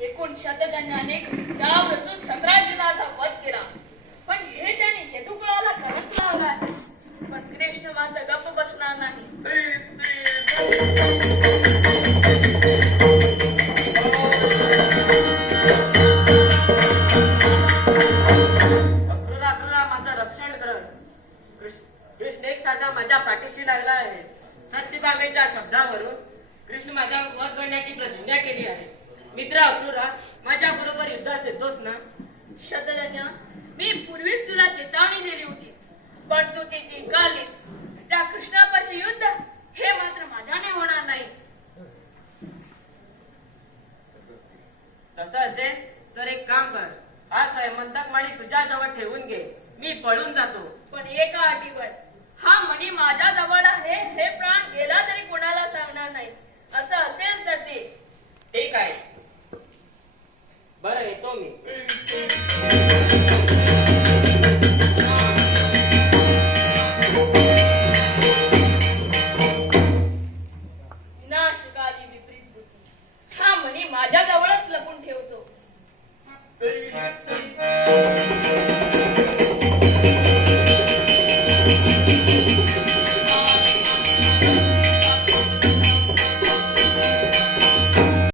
एकूण शतजन्याने डाव रचून सतराजिनाचा वध केला, पण हे त्याने यदुकुळाला कलंक लावला आहे. पण कृष्ण मात्र गप्प बसणार नाही. माझं रक्षण कर. कृष्ण एक सारखा माझ्या पाठीशी लागला आहे. सत्यभामेच्या शब्दावरून कृष्ण माझा वध करण्याची प्रतिज्ञा केली आहे. मित्र अक्रूरा, माझ्या बरोबर युद्धास येतोस ना? शतजन्या, मी पूर्वीच तुला चेतावणी दिली होतीस, पण तू ती धिक्कारलीस. त्या कृष्णापाशी युद्ध हे मात्र माझ्याने होणार नाही. तसं असेल तर एक काम कर, हा स्वयंमंतक मणी तुझ्या जवळ ठेवून घे. मी पळून जातो, पण एका अटीवर. हा मणी माझ्या जवळ आहे हे प्राण